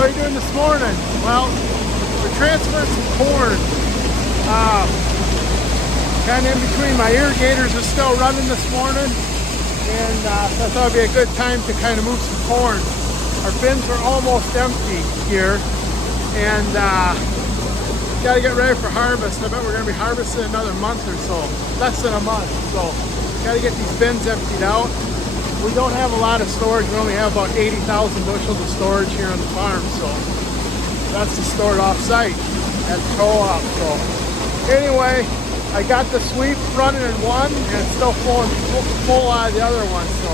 How are you doing this morning? Well, we're transferring some corn. Kind of in between. My irrigators are still running this morning, and so I thought it'd be a good time to kind of move some corn. Our bins are almost empty here, and got to get ready for harvest. I bet we're going to be harvesting another month or so, less than a month. So got to get these bins emptied out. We don't have a lot of storage. We only have about 80,000 bushels of storage here on the farm, so that's to store it off-site at the co-op. So anyway, I got the sweep running in one, and it's still full out of the other one, so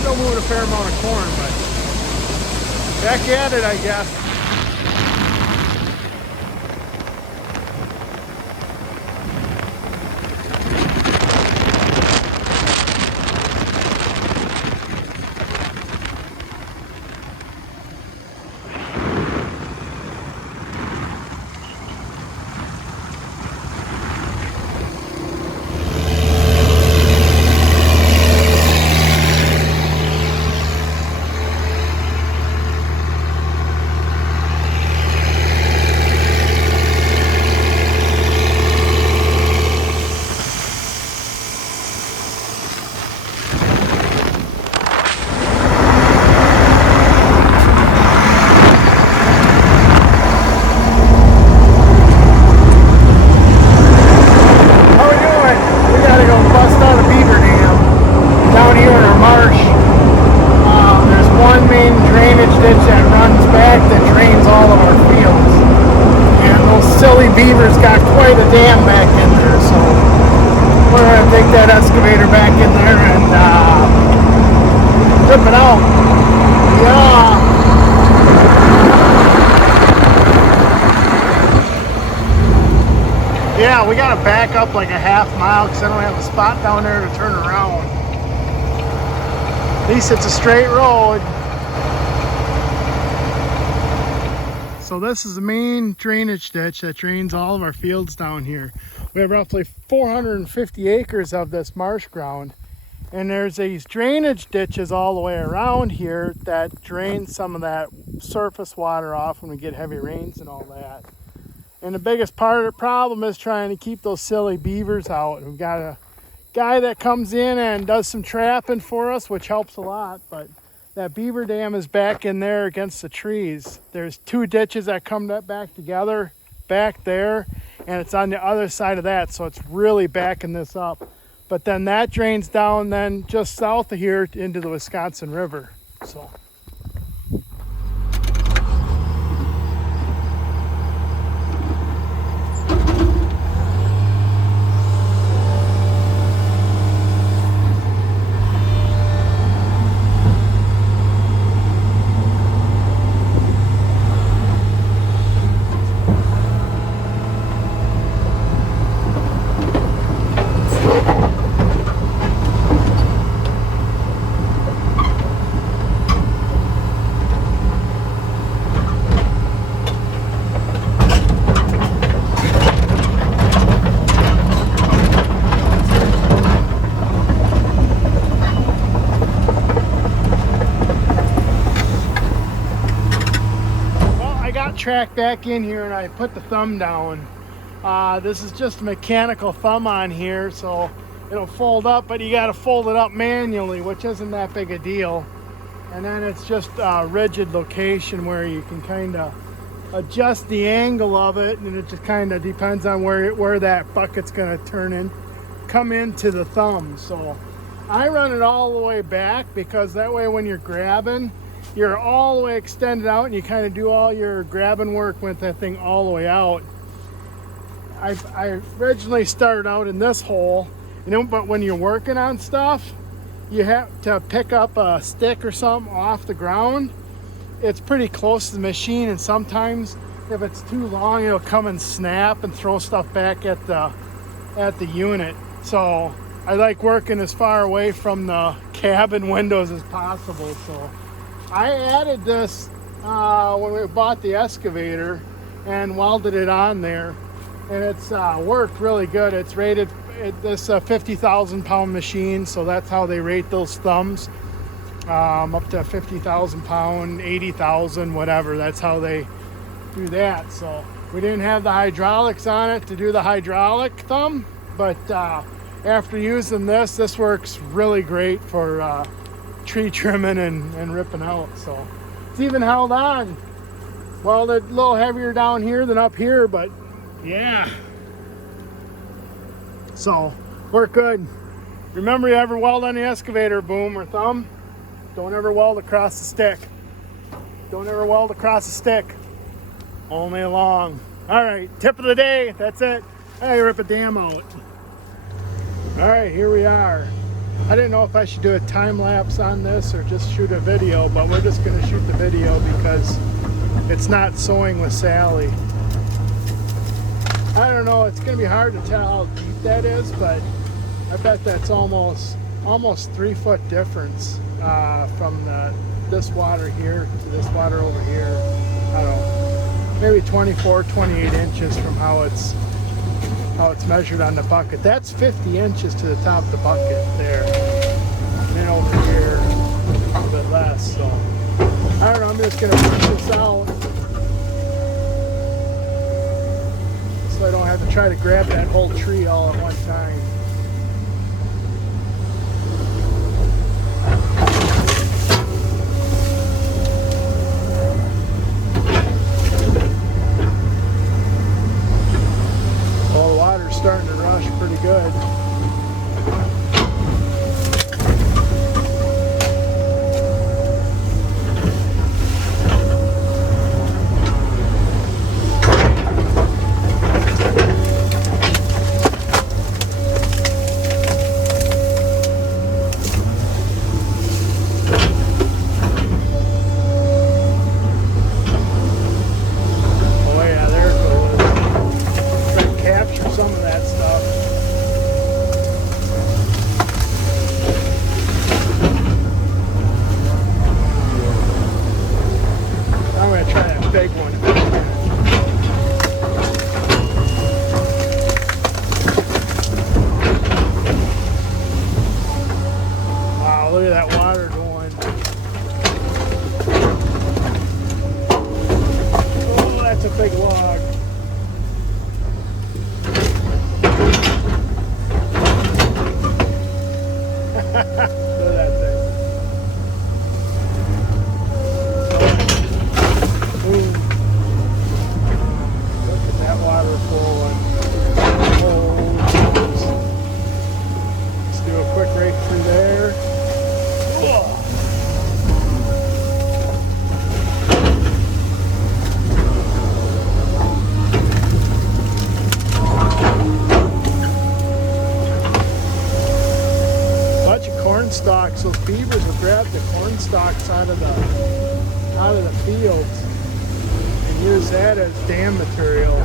still moving a fair amount of corn, but back at it, I guess. Beaver Dam down here in our marsh. There's one main drainage ditch that runs back that drains all of our fields, and those silly beavers got quite a dam back in there, so we're going to take that excavator back in there and rip it out. Yeah. Yeah, we gotta back up like a half mile because I don't have a spot down there to turn around. At least it's a straight road. So this is the main drainage ditch that drains all of our fields down here. We have roughly 450 acres of this marsh ground, and there's these drainage ditches all the way around here that drain some of that surface water off when we get heavy rains and all that. And the biggest part of the problem is trying to keep those silly beavers out. We've got a guy that comes in and does some trapping for us, which helps a lot, but that beaver dam is back in there against the trees. There's two ditches that come back together back there, and it's on the other side of that, so it's really backing this up. But then that drains down then just south of here into the Wisconsin River. So track back in here and I put the thumb down. This is just a mechanical thumb on here, so it'll fold up, but you got to fold it up manually, which isn't that big a deal. And then it's just a rigid location where you can kind of adjust the angle of it, and it just kind of depends on where that bucket's going to come into the thumb. So I run it all the way back because that way when you're grabbing, you're all the way extended out, and you kind of do all your grabbing work with that thing all the way out. I originally started out in this hole, but when you're working on stuff, you have to pick up a stick or something off the ground. It's pretty close to the machine, and sometimes if it's too long, it'll come and snap and throw stuff back at the unit. So I like working as far away from the cabin windows as possible. So I added this when we bought the excavator and welded it on there, and it's worked really good. It's rated, this 50,000 pound machine, so that's how they rate those thumbs. up to 50,000 pound, 80,000, whatever. That's how they do that. So we didn't have the hydraulics on it to do the hydraulic thumb, but after using this works really great for tree trimming and ripping out. So it's even held on. Well, they're a little heavier down here than up here, but yeah. So we're good. Remember, you ever weld on the excavator, boom or thumb, don't ever weld across the stick. Don't ever weld across the stick. Only along. All right, tip of the day, that's it. Hey, rip a dam out. All right, here we are. I didn't know if I should do a time lapse on this or just shoot a video, but we're just gonna shoot the video because it's not sewing with Sally. I don't know, it's gonna be hard to tell how deep that is, but I bet that's almost 3 foot difference from this water here to this water over here. I don't know, maybe 24, 28 inches from how it's measured on the bucket. That's 50 inches to the top of the bucket there. And then over here, a little bit less. So I don't know, I'm just gonna push this out so I don't have to try to grab that whole tree all at one time. Starting to rush pretty good. Big one. Wow, look at that water going. Oh, that's a big log. Look at that thing. Look at that water flowing. Oh, let's do a quick rake through there. Whoa. Bunch of corn stalks. Those beavers will grab the corn stalks out of the fields and use that as dam material.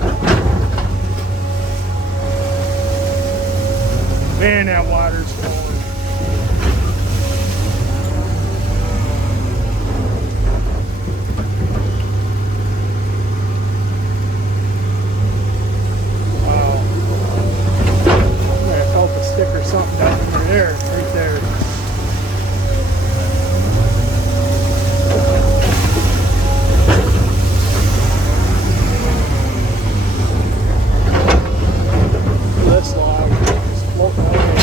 Man, that water's flowing. Wow. I'm gonna help a stick or something down in there, right there. This log is floating away.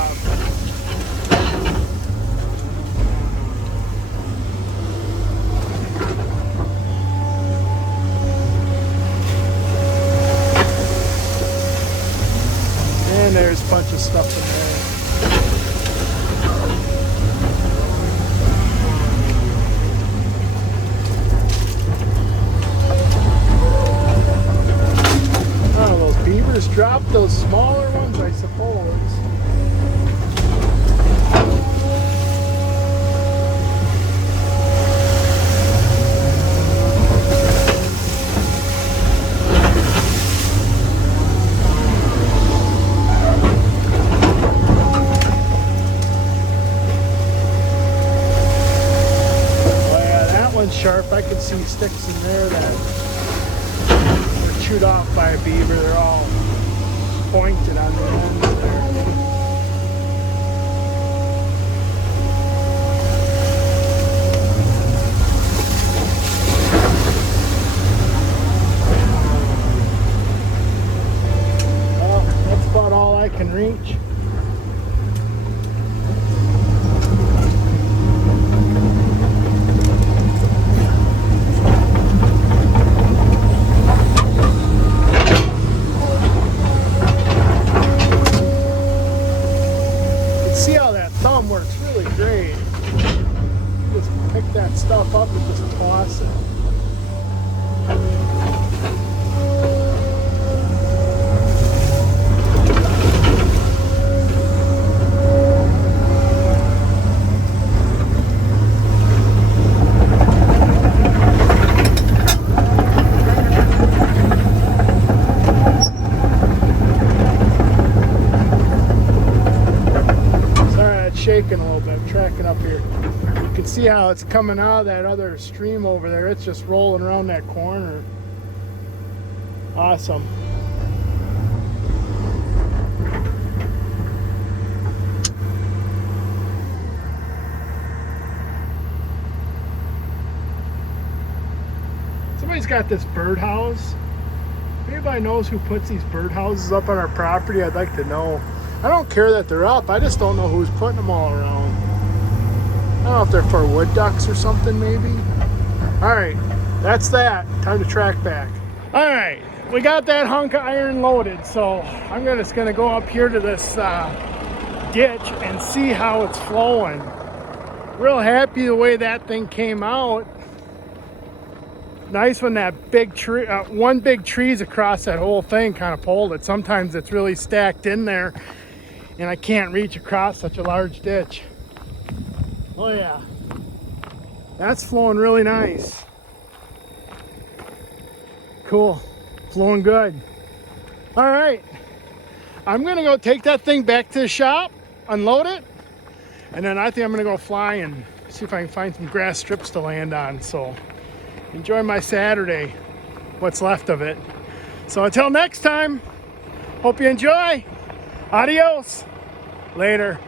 job. And there's a bunch of stuff in there. Oh, those beavers dropped those smaller ones, I suppose. Sharp. I could see sticks in there that were chewed off by a beaver. They're all pointed on the ends there. Well, that's about all I can reach. Works really great. You just pick that stuff up and just toss it. Shaking a little bit, tracking up here. You can see how it's coming out of that other stream over there. It's just rolling around that corner. Awesome. Somebody's got this birdhouse. If anybody knows who puts these birdhouses up on our property, I'd like to know. I don't care that they're up. I just don't know who's putting them all around. I don't know if they're for wood ducks or something, maybe. All right, that's that. Time to track back. All right, we got that hunk of iron loaded, so I'm just gonna go up here to this ditch and see how it's flowing. Real happy the way that thing came out. Nice when that big tree, one big tree's across that whole thing kind of pulled it. Sometimes it's really stacked in there and I can't reach across such a large ditch. Oh yeah, that's flowing really nice. Cool, flowing good. All right, I'm gonna go take that thing back to the shop, unload it, and then I think I'm gonna go fly and see if I can find some grass strips to land on. So enjoy my Saturday, what's left of it. So until next time, hope you enjoy. Adios. Later.